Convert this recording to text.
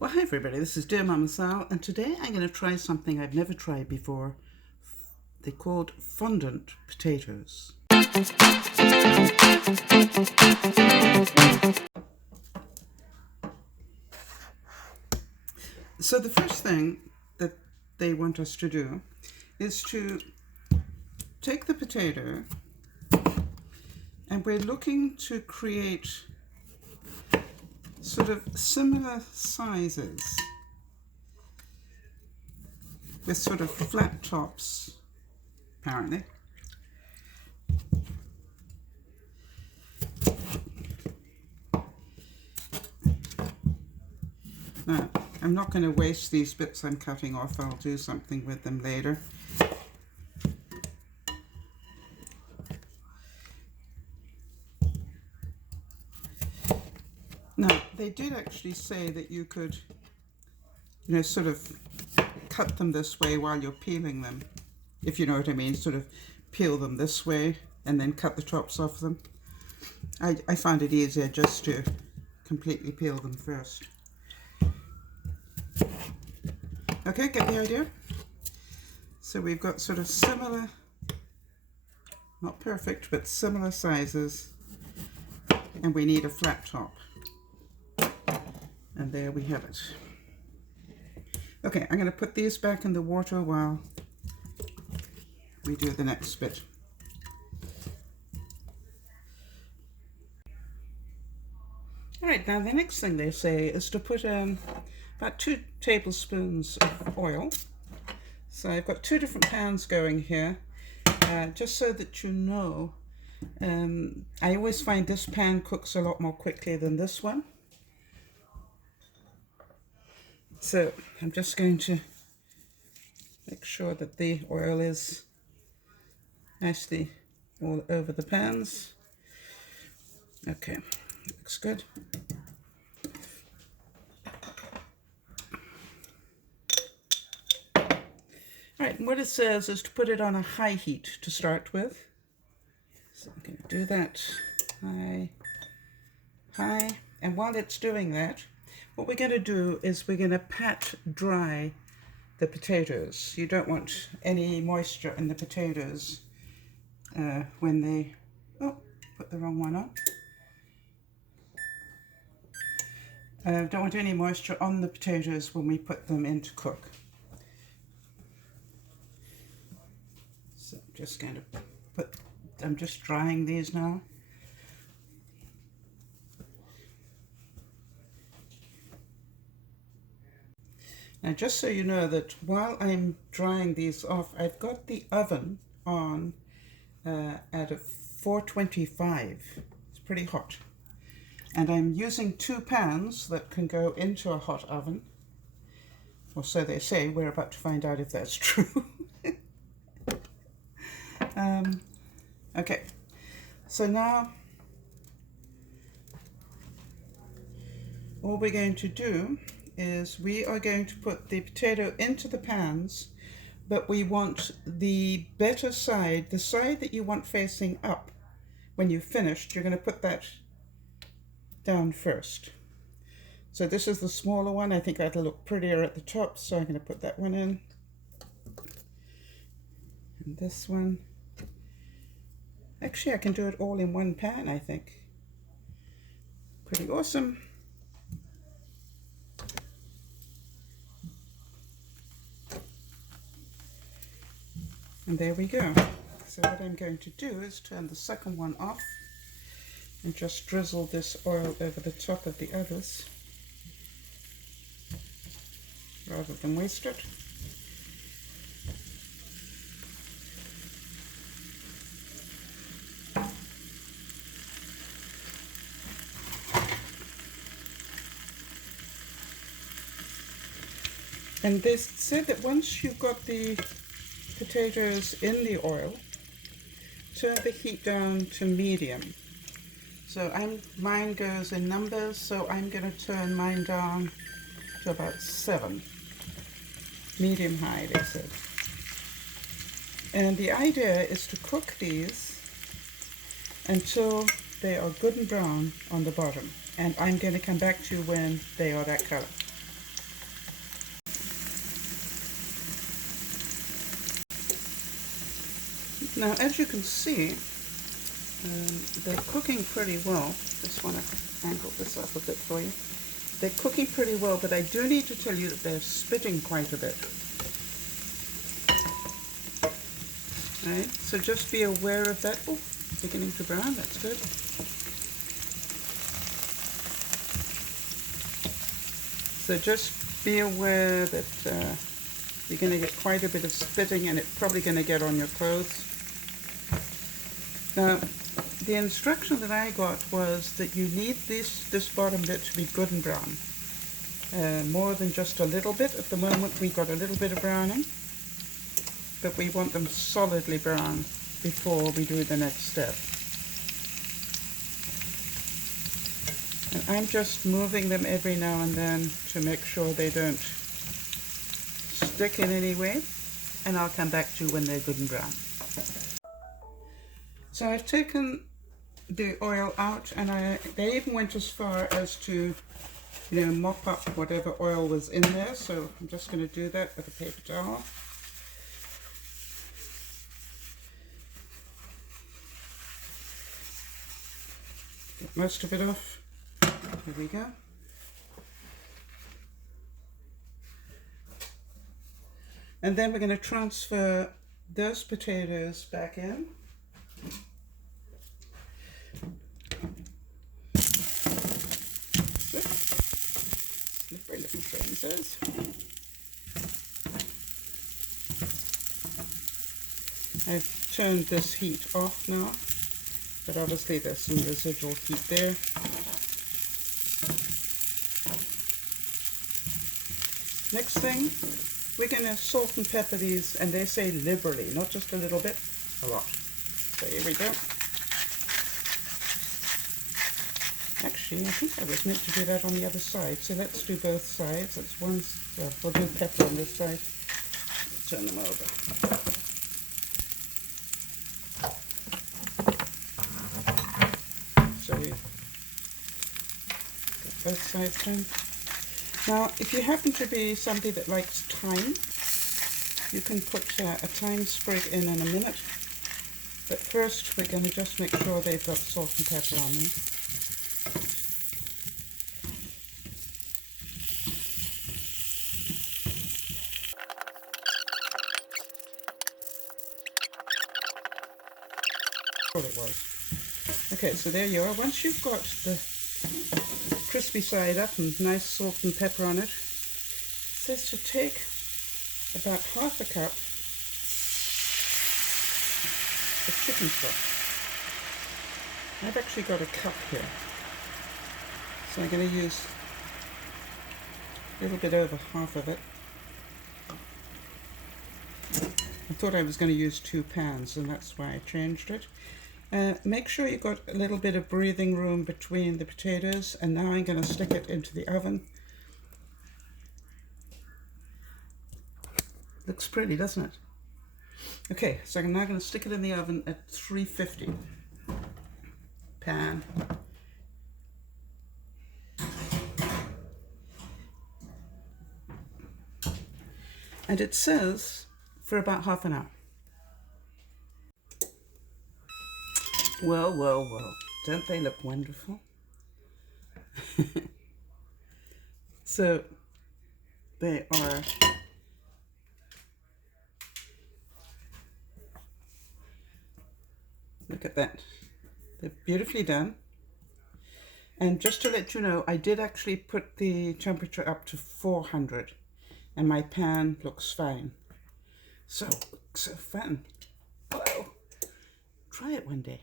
Well, hi everybody, this is DearMamaSal, and today I'm going to try something I've never tried before. They're called fondant potatoes. So the first thing that they want us to do is to take the potato, and we're looking to create sort of similar sizes with sort of flat tops, apparently. Now, I'm not going to waste these bits I'm cutting off. I'll do something with them later. Now, they did actually say that you could, sort of cut them this way while you're peeling them, if you know what I mean, sort of peel them this way and then cut the tops off them. I found it easier just to completely peel them first. Okay, get the idea? So we've got sort of similar, not perfect, but similar sizes, and we need a flat top. And there we have it. Okay, I'm going to put these back in the water while we do the next bit. Alright, now the next thing they say is to put about 2 tablespoons of oil. So I've got 2 different pans going here, just so that you know. I always find this pan cooks a lot more quickly than this one. So I'm just going to make sure that the oil is nicely all over the pans. Okay, looks good. Alright, and what it says is to put it on a high heat to start with. So I'm going to do that high, and while it's doing that, what we're going to do is we're going to pat dry the potatoes. You don't want any moisture in the potatoes when they... Oh, put the wrong one on. Don't want any moisture on the potatoes when we put them in to cook. So I'm just going to I'm just drying these now. Now, just so you know that while I'm drying these off, I've got the oven on at a 425. It's pretty hot. And I'm using 2 pans that can go into a hot oven. Or so they say. We're about to find out if that's true. Okay, so now all we're going to do is we are going to put the potato into the pans, but we want the better side, the side that you want facing up. When you've finished, you're going to put that down first. So this is the smaller one. I think that'll look prettier at the top, so I'm going to put that one in. And this one. Actually, I can do it all in one pan, I think. Pretty awesome. And there we go. So what I'm going to do is turn the second one off and just drizzle this oil over the top of the others rather than waste it. And they said that once you've got the potatoes in the oil, turn the heat down to medium. So mine goes in numbers, so I'm going to turn mine down to about 7. Medium high, they said. And the idea is to cook these until they are good and brown on the bottom. And I'm going to come back to you when they are that color. Now, as you can see, they're cooking pretty well. Just want to angle this up a bit for you. They're cooking pretty well, but I do need to tell you that they're spitting quite a bit. Right? So just be aware of that. Oh, beginning to brown, that's good. So just be aware that you're going to get quite a bit of spitting, and it's probably going to get on your clothes. Now, the instruction that I got was that you need this bottom bit to be good and brown. More than just a little bit. At the moment we got a little bit of browning, but we want them solidly brown before we do the next step. And I'm just moving them every now and then to make sure they don't stick in any way, and I'll come back to you when they're good and brown. So I've taken the oil out, and they even went as far as to, you know, mop up whatever oil was in there. So I'm just going to do that with a paper towel. Get most of it off. There we go. And then we're going to transfer those potatoes back in. Slippery little things. I've turned this heat off now, but obviously there's some residual heat there. Next thing, we're going to salt and pepper these, and they say liberally, not just a little bit, a lot. So here we go. Actually, I think I was meant to do that on the other side, so let's do both sides. It's one, we'll do pepper on this side. Let's turn them over. So we've got both sides done. Now, if you happen to be somebody that likes thyme, you can put a thyme sprig in a minute. But first, we're going to just make sure they've got salt and pepper on them. It was. Okay, so there you are. Once you've got the crispy side up and nice salt and pepper on it, it says to take about half a cup of chicken stock. I've actually got a cup here, so I'm going to use a little bit over half of it. I thought I was going to use 2 pans, and that's why I changed it. Make sure you've got a little bit of breathing room between the potatoes, and now I'm going to stick it into the oven. Looks pretty, doesn't it? Okay, so I'm now going to stick it in the oven at 350. Pan. And it says for about half an hour. Well, well, well, don't they look wonderful? So they are look at that. They're beautifully done. And just to let you know, I did actually put the temperature up to 400, and my pan looks fine. So fun. Wow. Try it one day.